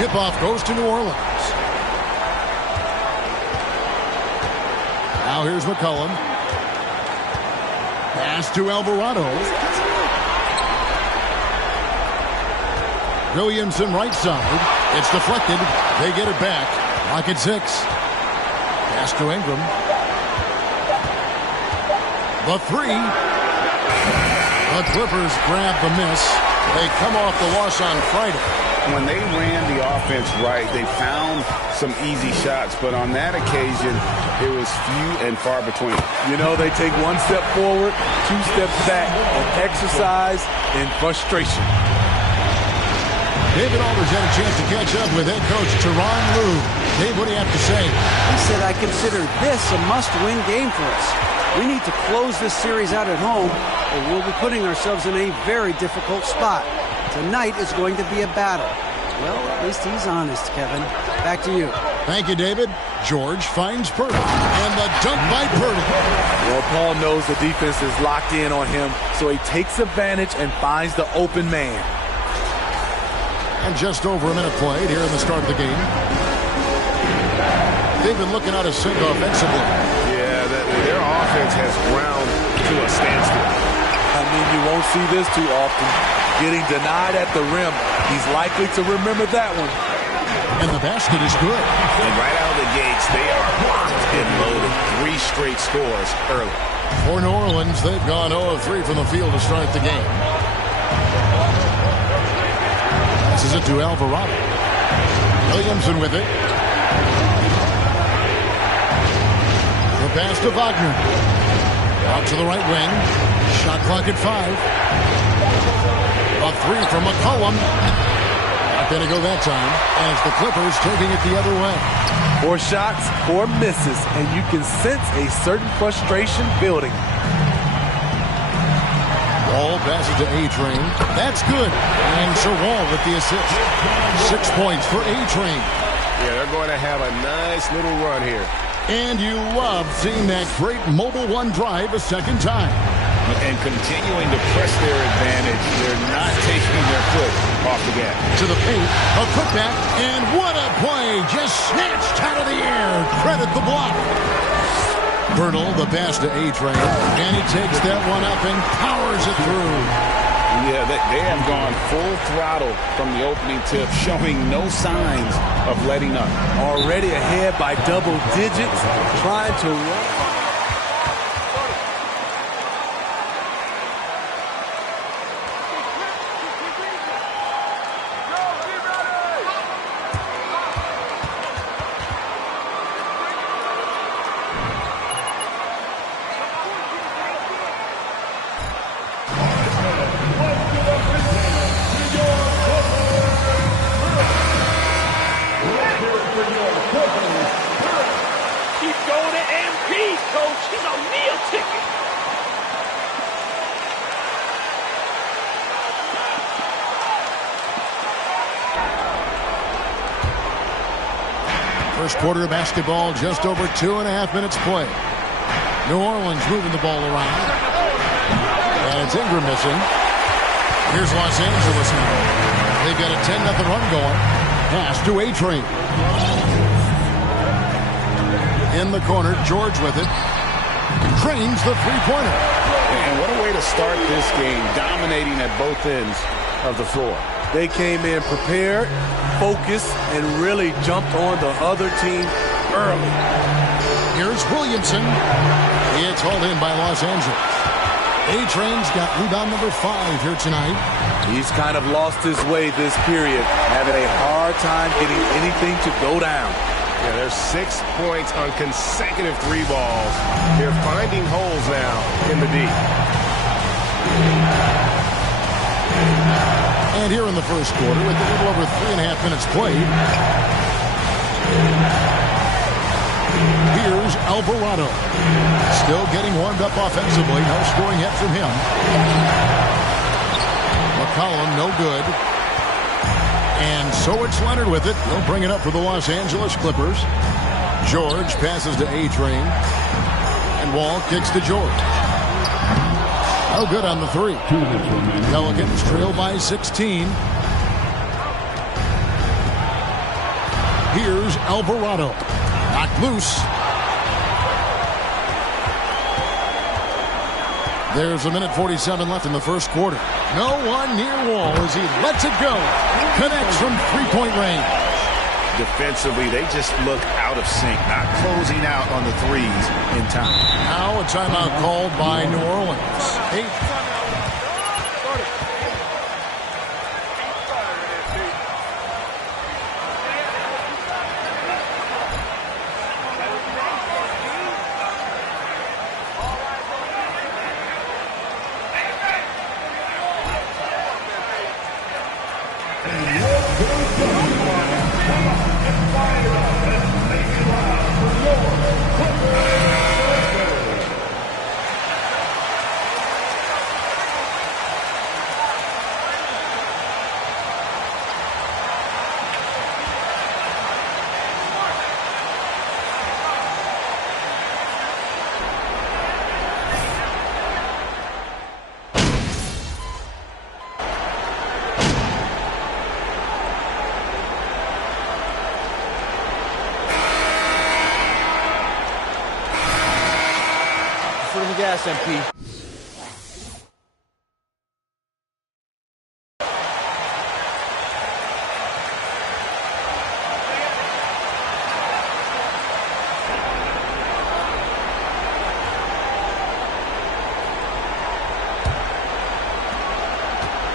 tip-off goes to New Orleans. Now here's McCollum. Pass to Alvarado. Williamson right side. It's deflected. They get it back. Lock at 6. Pass to Ingram. The 3. The Clippers grab the miss. They come off the loss on Friday. When they ran the offense right, they found some easy shots, but on that occasion, it was few and far between. You know, they take 1 step forward, 2 steps back, and exercise in frustration. David Aldridge had a chance to catch up with head coach Tyronn Lue. Dave, what do you have to say? He said, I consider this a must-win game for us. We need to close this series out at home, or we'll be putting ourselves in a very difficult spot. Tonight is going to be a battle. Well, at least he's honest, Kevin. Back to you. Thank you, David. George finds Pirtle. And the dunk by Pirtle. Well, Paul knows the defense is locked in on him, so he takes advantage and finds the open man. And just over a minute played here in the start of the game. They've been looking out of sync offensively. Yeah, their offense has ground to a standstill. I mean, you won't see this too often. Getting denied at the rim. He's likely to remember that one. And the basket is good. And right out of the gates, they are locked and loaded. 3 straight scores early. For New Orleans, they've gone 0 of 3 from the field to start the game. Passes it to Alvarado. Williamson with it. The pass to Wagner. Out to the right wing. Shot clock at 5. A 3 from McCollum. Not going to go that time. As the Clippers taking it the other way. 4 shots, 4 misses, and you can sense a certain frustration building. Wall passes to A-Train. That's good. And so Wall with the assist. 6 points for A-Train. Yeah, they're going to have a nice little run here. And you love seeing that great Mobile One drive a second time. And continuing to press their advantage. They're not taking their foot off the gas. To the paint, a putback, and what a play! Just snatched out of the air. Credit the block. Pirtle, the pass to A-Train, and he takes that one up and powers it through. Yeah, they have gone full throttle from the opening tip, showing no signs of letting up. Already ahead by double digits, trying to run. First quarter of basketball, just over 2.5 minutes play. New Orleans moving the ball around. And it's Ingram missing. Here's Los Angeles now. They've got a 10-0 run going. Pass to A-Train. In the corner, George with it. Trains the three-pointer. And what a way to start this game, dominating at both ends of the floor. They came in prepared, focused, and really jumped on the other team early. Here's Williamson. It's hauled in by Los Angeles. A-Train's got rebound number 5 here tonight. He's kind of lost his way this period, having a hard time getting anything to go down. Yeah, there's 6 points on consecutive 3 balls. They're finding holes now in the D. And here in the first quarter, with a little over 3.5 minutes played, here's Alvarado. Still getting warmed up offensively. No scoring yet from him. McCollum, no good. And so it's Leonard with it. He'll bring it up for the Los Angeles Clippers. George passes to A-Train. And Wall kicks to George. No good on the 3. Pelicans trail by 16. Here's Alvarado. Knocked loose. There's 1:47 left in the first quarter. No one near Wall as he lets it go. Connects from three-point range. Defensively, they just look out of sync, not closing out on the threes in time. Now a timeout called by New Orleans. 8. Foot on the gas, MP.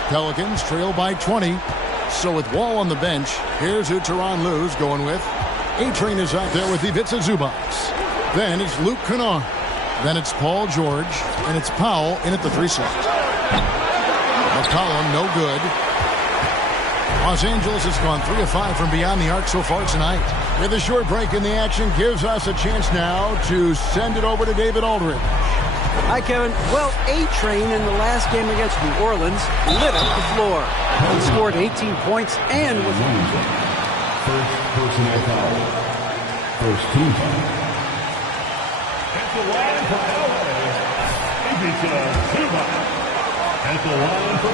Pelicans trail by 20. So with Wall on the bench, here's who Tyronn Lue's going with. A-Train is out there with Ivica Zubac. Then it's Luke Kennard. Then it's Paul George, and it's Powell in at the 3 slot. McCollum, no good. Los Angeles has gone 3 of 5 from beyond the arc so far tonight. With a short break in the action, gives us a chance now to send it over to David Aldridge. Hi, Kevin. Well, A-Train in the last game against New Orleans lit up the floor. He scored 18 points and was... First personal foul. First team foul. At the line for LA, Ivica Zubac. At the line for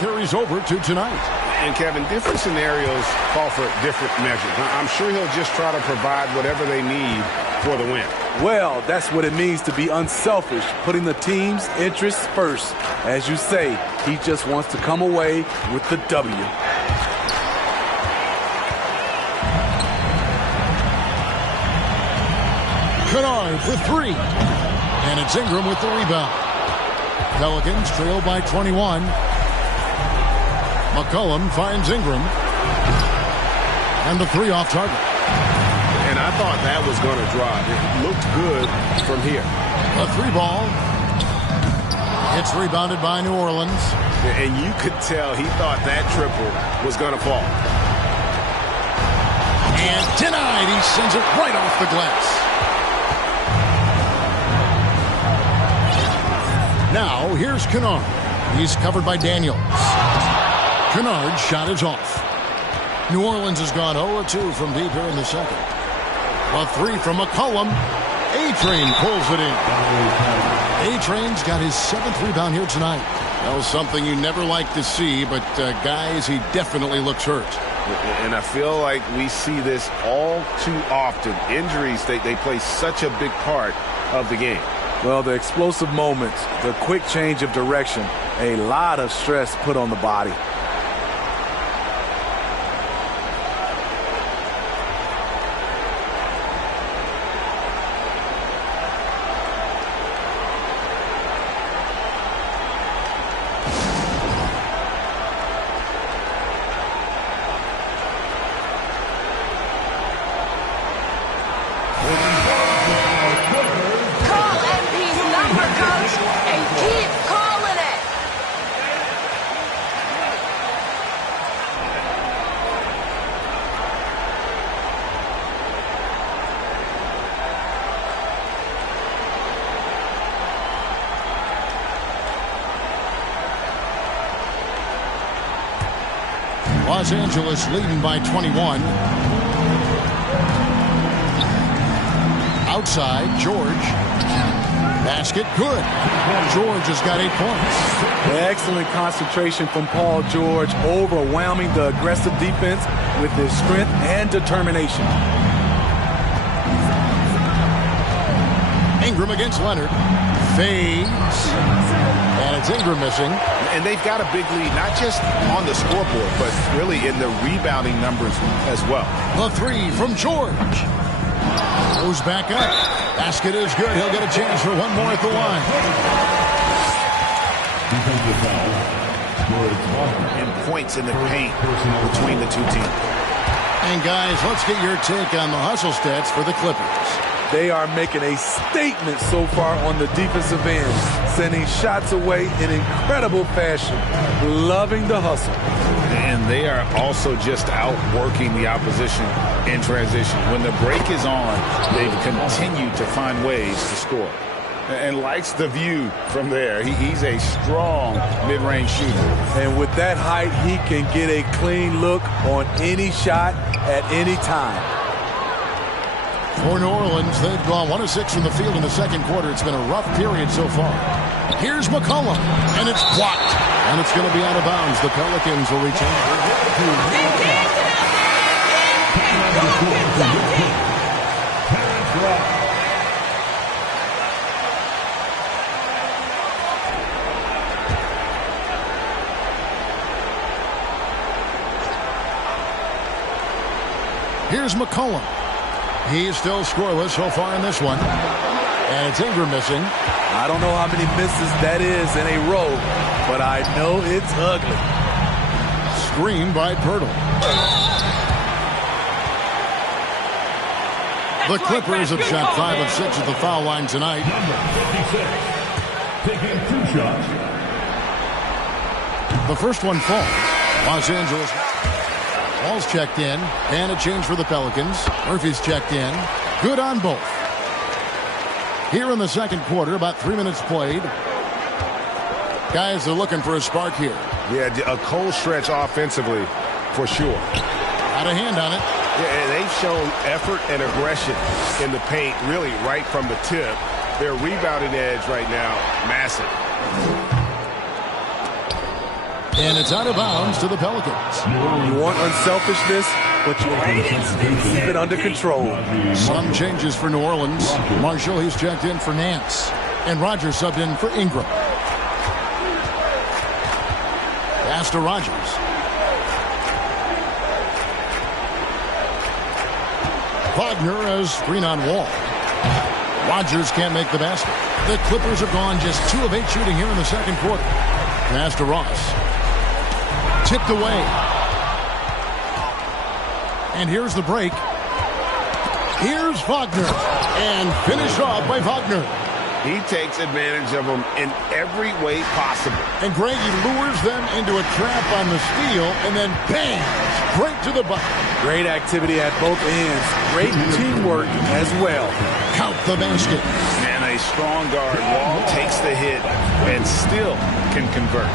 2. Carries over to tonight. And, Kevin, different scenarios call for different measures. I'm sure he'll just try to provide whatever they need for the win. Well, that's what it means to be unselfish, putting the team's interests first. As you say, he just wants to come away with the W. Kennard for 3. And it's Ingram with the rebound. Pelicans trail by 21. McCollum finds Ingram. And the 3 off target. And I thought that was going to drive. It looked good from here. A 3 ball. It's rebounded by New Orleans. And you could tell he thought that triple was going to fall. And denied. He sends it right off the glass. Now, here's Kennard. He's covered by Daniels. Kennard's shot is off. New Orleans has gone 0-2 from deep here in the second. A 3 from McCollum. A-Train pulls it in. A-Train's got his 7th rebound here tonight. That was something you never like to see, but guys, he definitely looks hurt. And I feel like we see this all too often. Injuries, they play such a big part of the game. Well, the explosive moments, the quick change of direction, a lot of stress put on the body. Los Angeles leading by 21. Outside, George. Basket, good. George has got 8 points. Excellent concentration from Paul George, overwhelming the aggressive defense with his strength and determination. Ingram against Leonard. Fades. And it's Ingram missing. And they've got a big lead, not just on the scoreboard, but really in the rebounding numbers as well. The 3 from George. Goes back up. Basket is good. He'll get a chance for one more at the line. And points in the paint between the two teams. And guys, let's get your take on the hustle stats for the Clippers. They are making a statement so far on the defensive end, sending shots away in incredible fashion, loving the hustle. And they are also just outworking the opposition in transition. When the break is on, they've continued to find ways to score. And likes the view from there. He's a strong mid-range shooter. And with that height, he can get a clean look on any shot at any time. For New Orleans, they've gone 1 of 6 from the field in the second quarter. It's been a rough period so far. Here's McCollum, and it's blocked. And it's going to be out of bounds. The Pelicans will return. Here's McCollum. He's still scoreless so far in this one. And it's Ingram missing. I don't know how many misses that is in a row, but I know it's ugly. Screen by Pirtle. The Clippers have shot 5 of 6 at the foul line tonight. Number 56, taking 2 shots. The first one falls. Los Angeles. Ball's checked in, and a change for the Pelicans. Murphy's checked in. Good on both. Here in the second quarter, about 3 minutes played. Guys are looking for a spark here. Yeah, a cold stretch offensively, for sure. Got a hand on it. Yeah, and they've shown effort and aggression in the paint, really right from the tip. Their rebounding edge right now, massive. And it's out of bounds to the Pelicans. You want unselfishness, but you keep it under control. Some changes for New Orleans. Marshall, he's checked in for Nance. And Rogers subbed in for Ingram. Pass to Rogers. Wagner as screen on Wall. Rogers can't make the basket. The Clippers have gone just 2 of 8 shooting here in the second quarter. Pass to Ross. Tipped away. And here's the break. Here's Wagner. And finished off by Wagner. He takes advantage of them in every way possible. And Greg, he lures them into a trap on the steal and then bang, straight to the bucket. Great activity at both ends. Great teamwork as well. Count the basket. And a strong guard. Wall takes the hit and still can convert.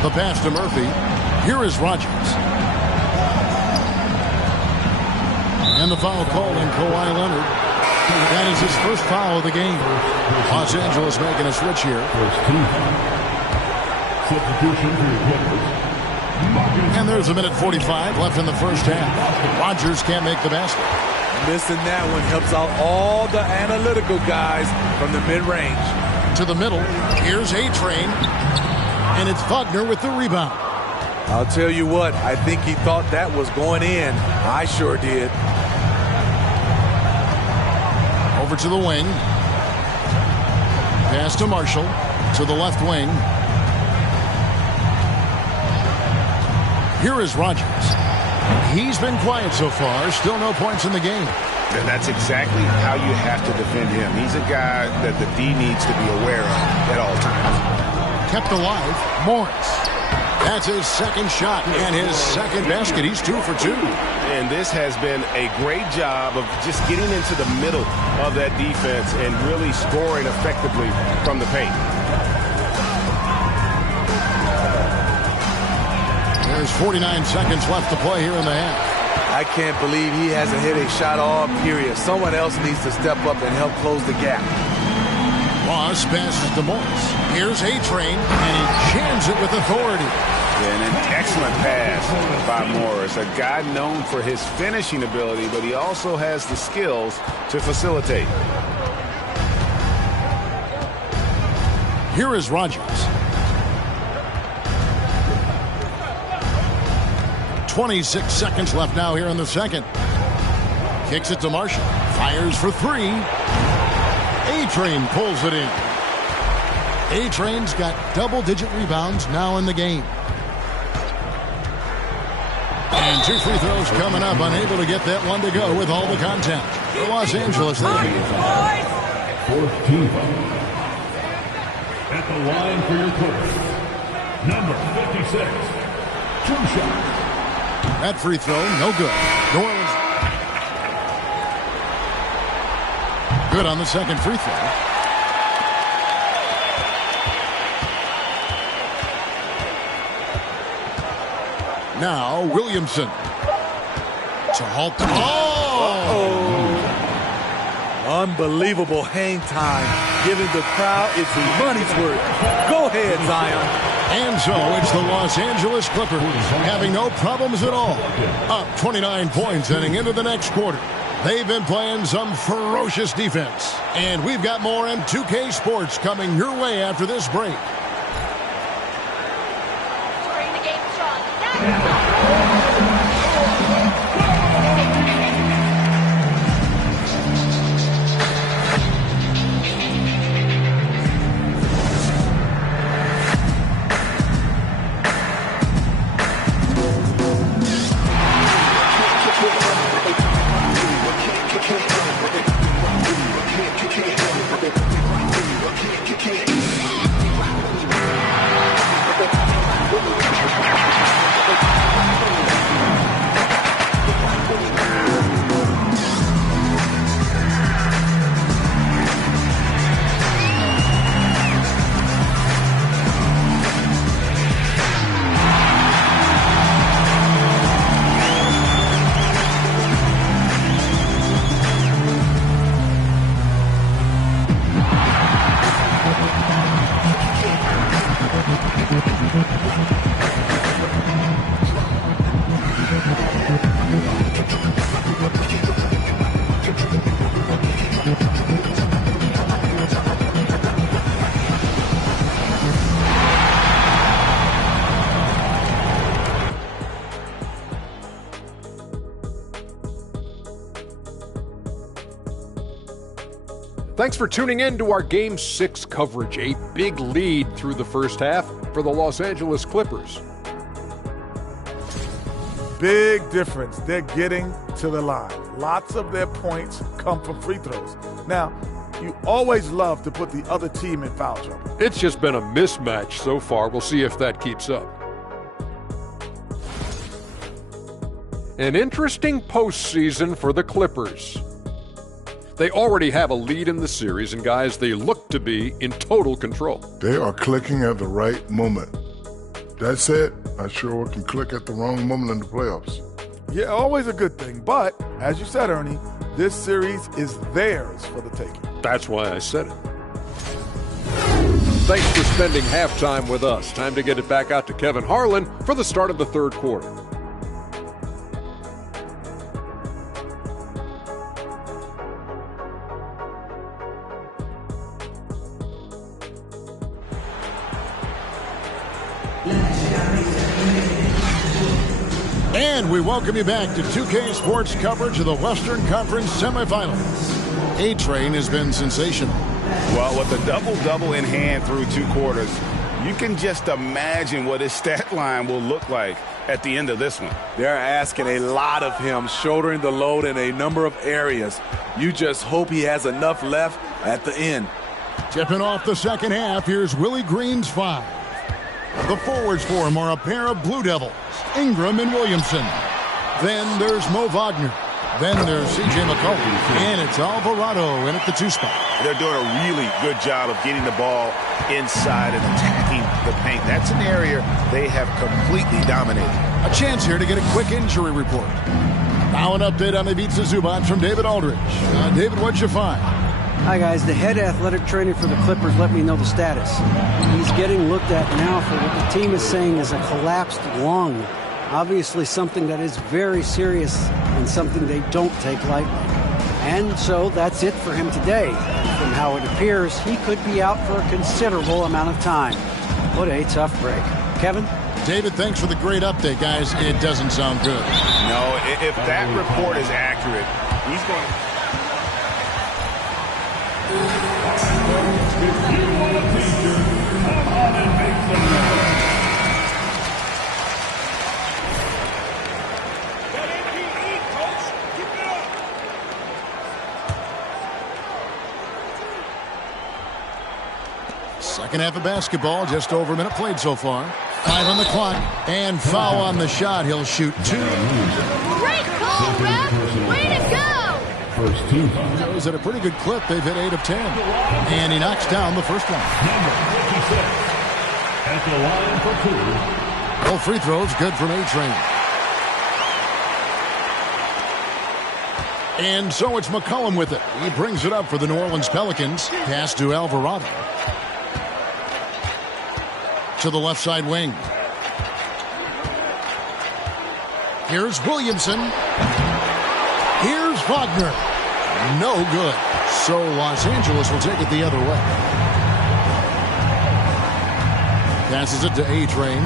The pass to Murphy. Here is Rogers. And the foul called on Kawhi Leonard. That is his first foul of the game. Los Angeles making a switch here. Substitution for the Clippers. And there's 1:45 left in the first half. Rogers can't make the basket. Missing that one helps out all the analytical guys from the mid-range. To the middle. Here's A-Train. And it's Wagner with the rebound. I'll tell you what, I think he thought that was going in. I sure did. Over to the wing. Pass to Marshall. To the left wing. Here is Rogers. He's been quiet so far. Still no points in the game. And that's exactly how you have to defend him. He's a guy that the D needs to be aware of at all times. Kept alive. Morris. That's his second shot and his second basket. He's 2 for 2. And this has been a great job of just getting into the middle of that defense and really scoring effectively from the paint. There's 49 seconds left to play here in the half. I can't believe he hasn't hit a shot all period. Someone else needs to step up and help close the gap. Ross passes to Morris. Here's A-Train, and he jams it with authority. And an excellent pass by Morris, a guy known for his finishing ability, but he also has the skills to facilitate. Here is Rogers. 26 seconds left now here in the second. Kicks it to Marshall. Fires for three. A-Train pulls it in. A-Train's got double-digit rebounds now in the game. And 2 free throws coming up. Unable to get that one to go with all the contact. For Los Angeles, they'll be 14 foul. At the line for your Clippers, number 56, 2 shots. That free throw, no good. New Orleans. Good on the second free throw. Now Williamson. To halt. Unbelievable hang time, giving the crowd its money's worth. Go ahead, Zion. And so it's the Los Angeles Clippers having no problems at all. Up 29 points heading into the next quarter. They've been playing some ferocious defense. And we've got more in 2K Sports coming your way after this break. Bring the game strong. Thanks for tuning in to our Game 6 coverage. A big lead through the first half for the Los Angeles Clippers. Big difference. They're getting to the line. Lots of their points come from free throws. Now, you always love to put the other team in foul trouble. It's just been a mismatch so far. We'll see if that keeps up. An interesting postseason for the Clippers. They already have a lead in the series, and guys, they look to be in total control. They are clicking at the right moment. That said, I sure can click at the wrong moment in the playoffs. Yeah, always a good thing. But, as you said, Ernie, this series is theirs for the taking. That's why I said it. Thanks for spending halftime with us. Time to get it back out to Kevin Harlan for the start of the third quarter. And we welcome you back to 2K Sports coverage of the Western Conference semifinals. A-Train has been sensational. Well, with a double-double in hand through 2 quarters, you can just imagine what his stat line will look like at the end of this one. They're asking a lot of him, shouldering the load in a number of areas. You just hope he has enough left at the end. Tipping off the second half, here's Willie Green's 5. The forwards for him are a pair of Blue Devils, Ingram and Williamson. Then there's Mo Wagner. Then there's C.J. McCollum. And it's Alvarado in at the 2 spot. They're doing a really good job of getting the ball inside and attacking the paint. That's an area they have completely dominated. A chance here to get a quick injury report. Now an update on Ivica Zubac from David Aldridge. David, what'd you find? Hi, guys. The head athletic trainer for the Clippers let me know the status. He's getting looked at now for what the team is saying is a collapsed lung. Obviously something that is very serious and something they don't take lightly. And so that's it for him today. From how it appears, he could be out for a considerable amount of time. What a tough break. Kevin? David, thanks for the great update, guys. It doesn't sound good. No, if that report is accurate, he's going to... If you want a t-shirt, come on and make some noise. Second half of basketball, just over a minute played so far. 5 on the clock, and foul on the shot. He'll shoot 2. Great call, ref! Way to go! First team foul. Those at a pretty good clip. They've hit 8 of 10. And he knocks down the first one. Number 56. At the line for 2. Both free throws good from A-Train. And so it's McCollum with it. He brings it up for the New Orleans Pelicans. Pass to Alvarado. To the left side wing. Here's Williamson. Here's Wagner. No good. So Los Angeles will take it the other way. Passes it to A-Train.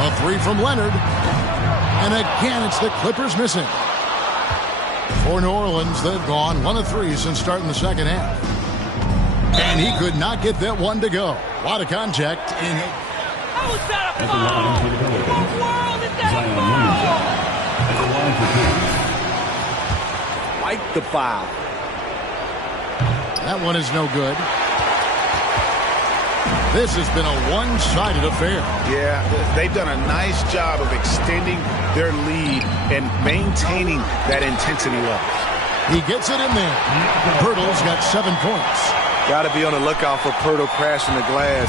A 3 from Leonard. And again, it's the Clippers missing. For New Orleans, they've gone 1 of 3 since starting the second half. And he could not get that one to go. A lot of contact. How is that a At the foul? line for the Pelicans. What world is that Zion a foul? Williamson. At the line for 2. Like the foul. That one is no good. This has been a one-sided affair. Yeah, they've done a nice job of extending their lead and maintaining that intensity level. He gets it in there. Pirtle's got 7 points. Got to be on the lookout for Pirtle crashing the glass,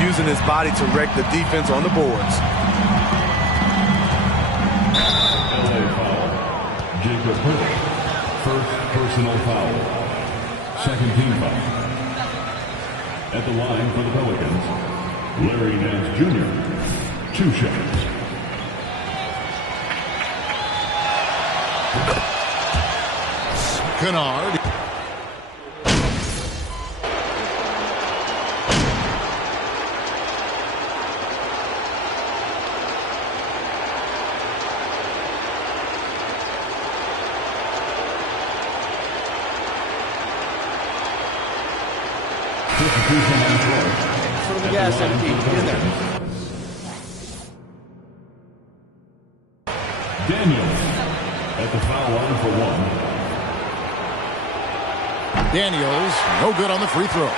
using his body to wreck the defense on the boards. LA foul. Jacob Pirtle. First personal foul. Second team foul. At the line for the Pelicans, Larry Nance Jr. 2 shots. Kennard. Throw the gas empty. In there. Daniels at the foul line for 1. Daniels, no good on the free throw.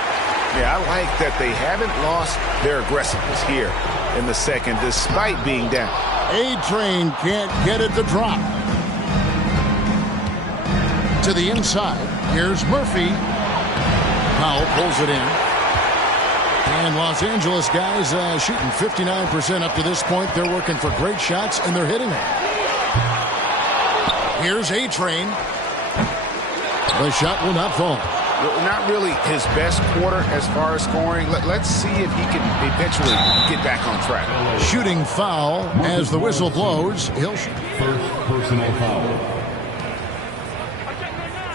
Yeah, I like that they haven't lost their aggressiveness here in the second, despite being down. A-Train can't get it to drop. To the inside. Here's Murphy. Powell pulls it in. And Los Angeles guys shooting 59% up to this point. They're working for great shots, and they're hitting them. Here's A-Train. The shot will not fall. Not really his best quarter as far as scoring. Let's see if he can eventually get back on track. Shooting foul as the whistle blows. He'll shoot. First personal foul.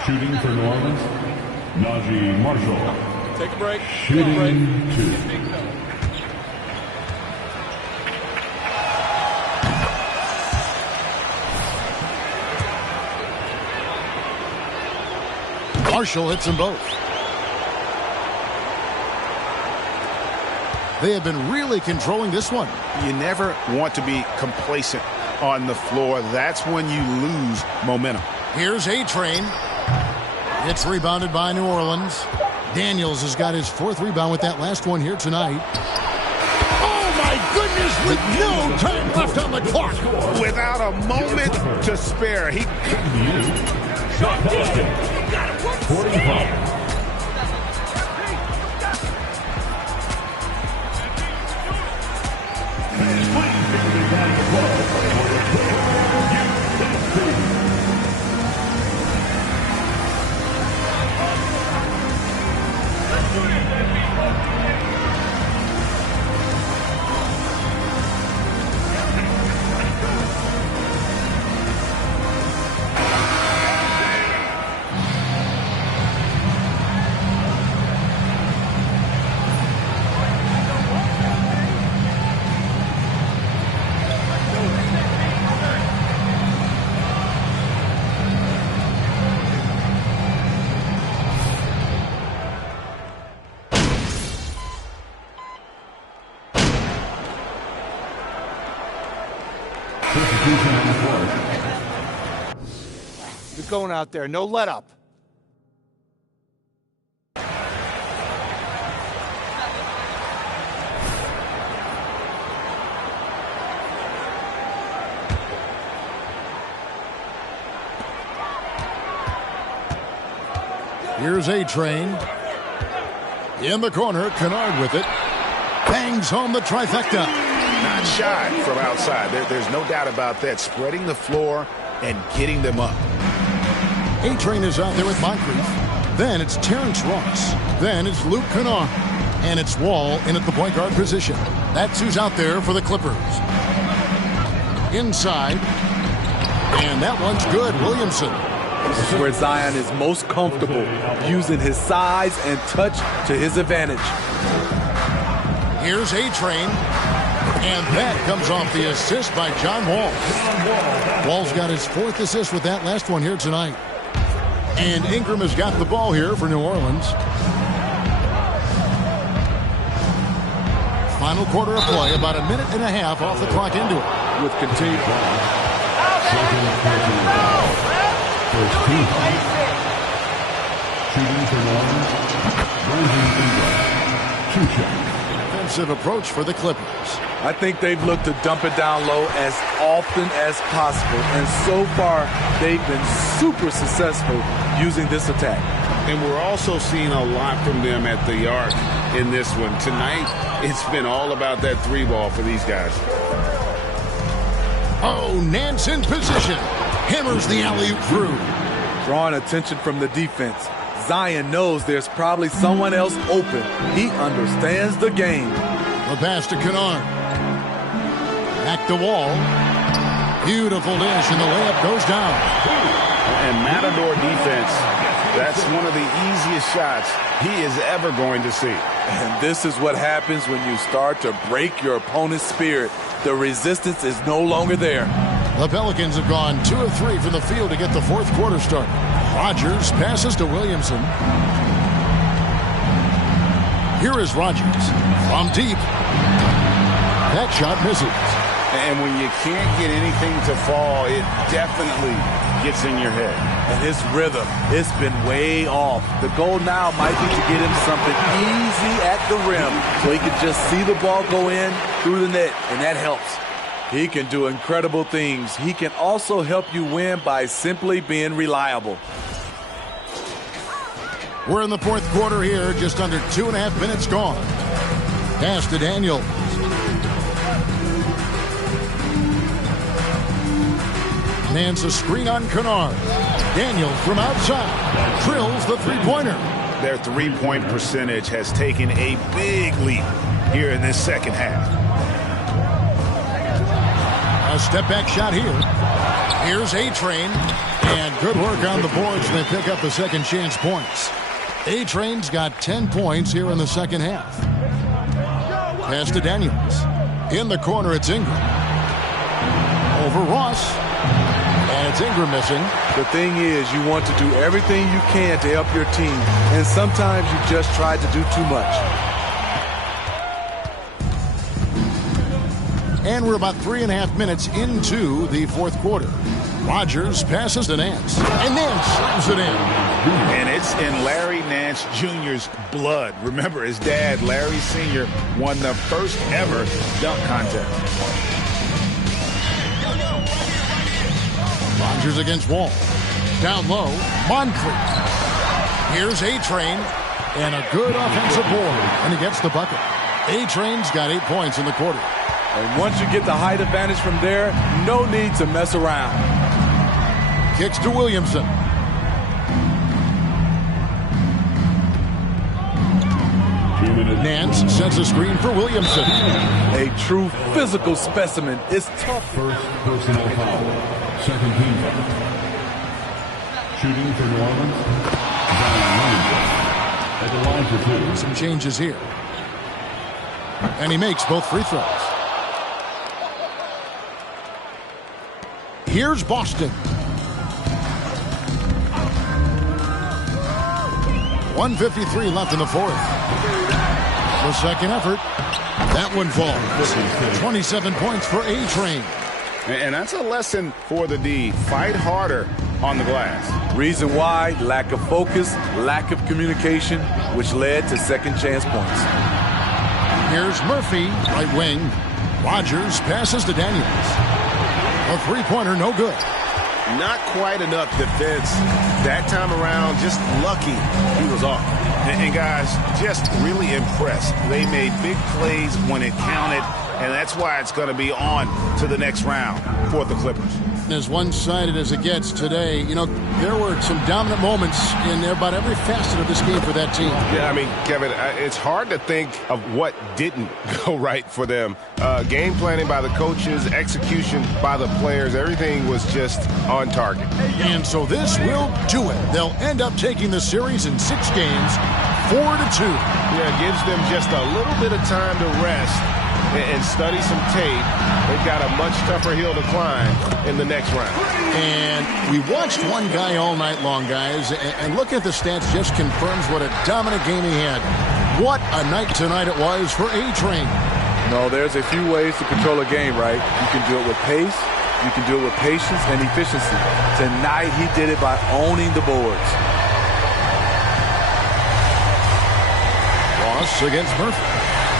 Shooting for New Orleans, Najee Marshall. Take a break. Shooting 2. Marshall hits them both. They have been really controlling this one. You never want to be complacent on the floor. That's when you lose momentum. Here's A-Train. It's rebounded by New Orleans. Daniels has got his 4th rebound with that last one here tonight. Oh, my goodness, with no time left on the clock. Without a moment to spare. He Pelicans. 45. You're going out there, no let up. Here's A-Train. In the corner, Kennard with it. Bangs home the trifecta. Not shy from outside. There's no doubt about that. Spreading the floor and getting them up. A-Train is out there with Moncrief. Then it's Terrence Ross. Then it's Luke Kennard. And it's Wall in at the point guard position. That's who's out there for the Clippers. Inside. And that one's good. Williamson. This is where Zion is most comfortable, using his size and touch to his advantage. Here's A-Train. And that comes off the assist by John Wall. Wall's got his 4th assist with that last one here tonight. And Ingram has got the ball here for New Orleans. Final quarter of play, about a minute and a half off the clock into it. With continued defensive approach for the Clippers. I think they've looked to dump it down low as often as possible, and so far they've been super successful using this attack. And we're also seeing a lot from them at the arc in this one. Tonight, it's been all about that 3-ball for these guys. Oh, Nance in position. Hammers the alley-oop through. Drawing attention from the defense. Zion knows there's probably someone else open. He understands the game. The pass to Kennard. Back to Wall. Beautiful dish, and the layup goes down. And Matador defense, that's one of the easiest shots he is ever going to see. And this is what happens when you start to break your opponent's spirit. The resistance is no longer there. The Pelicans have gone 2 of 3 from the field to get the 4th quarter started. Rogers passes to Williamson. Here is Rogers from deep. That shot misses. And when you can't get anything to fall, it definitely gets in your head. And his rhythm, it's been way off. The goal now might be to get him something easy at the rim so he can just see the ball go in through the net, and that helps. He can do incredible things. He can also help you win by simply being reliable. We're in the 4th quarter here, just under 2.5 minutes gone. Pass to Daniel. Nance a screen on Kennard. Daniel from outside drills the 3-pointer. Their 3-point percentage has taken a big leap here in this second half. A step-back shot here. Here's A-Train. And good work on the boards. They pick up the second chance points. A-Train's got 10 points here in the second half. Pass to Daniels. In the corner, it's Ingram. Over Ross. And it's Ingram missing. The thing is, you want to do everything you can to help your team. And sometimes you just try to do too much. And we're about 3.5 minutes into the 4th quarter. Rogers passes to Nance. And Nance slams it in. And it's in Larry Nance Jr.'s blood. Remember, his dad, Larry Sr., won the first ever dunk contest. Rogers against Wall. Down low, Moncrief. Here's A-Train. And a good offensive board. And he gets the bucket. A-Train's got 8 points in the quarter. And once you get the height advantage from there, no need to mess around. Kicks to Williamson. Nance sets a screen for Williamson. A true physical specimen. It's tough. First personal foul. Second team foul. Shooting for New Orleans. At the line for 2. Some changes here. And he makes both free throws. Here's Boston. 1:53 left in the 4th. The second effort. That one falls. 27 points for A-Train. And that's a lesson for the D. Fight harder on the glass. Reason why, lack of focus, lack of communication, which led to second chance points. Here's Murphy, right wing. Rogers passes to Daniels. A three-pointer, no good. Not quite enough defense that time around. Just lucky he was off. And guys, just really impressed. They made big plays when it counted, and that's why it's going to be on to the next round for the Clippers. As one-sided as it gets today, you know, there were some dominant moments in about every facet of this game for that team. Yeah, I mean, Kevin, it's hard to think of what didn't go right for them. Game planning by the coaches, execution by the players, everything was just on target. And so this will do it. They'll end up taking the series in 6 games, 4-2. Yeah, it gives them just a little bit of time to rest and study some tape. They've got a much tougher hill to climb in the next round. And we watched one guy all night long, guys, and look at the stats, just confirms what a dominant game he had. What a night tonight it was for A-Train. No, there's a few ways to control a game, right? You can do it with pace, you can do it with patience and efficiency. Tonight he did it by owning the boards. Ross against Murphy.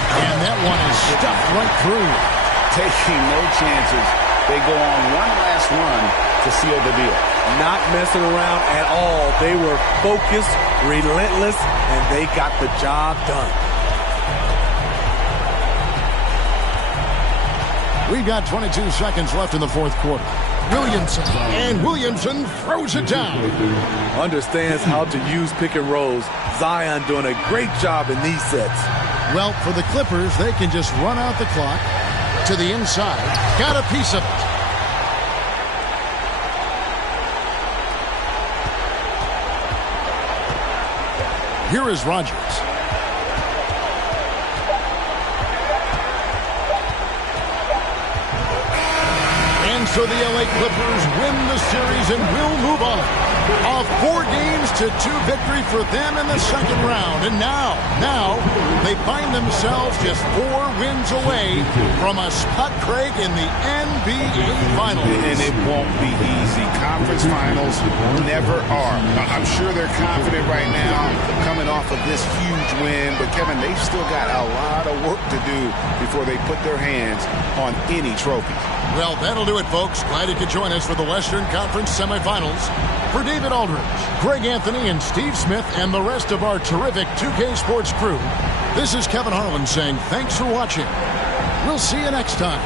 And that one is stuffed right through. Taking no chances. They go on one last run to seal the deal. Not messing around at all. They were focused, relentless, and they got the job done. We've got 22 seconds left in the fourth quarter. Williamson, and Williamson throws it down. Understands how to use pick and rolls. Zion doing a great job in these sets. Well, for the Clippers, they can just run out the clock to the inside. Got a piece of it. Here is Rogers. And so the LA Clippers win the series and will move on. A 4-2 victory for them in the second round. And now they find themselves just 4 wins away from a spot, Craig, in the NBA Finals. And it won't be easy. Conference finals never are. I'm sure they're confident right now coming off of this huge win. But, Kevin, they've still got a lot of work to do before they put their hands on any trophy. Well, that'll do it, folks. Glad you could join us for the Western Conference semifinals. For David Aldridge, Greg Anthony, and Steve Smith, and the rest of our terrific 2K Sports crew, this is Kevin Harlan saying thanks for watching. We'll see you next time.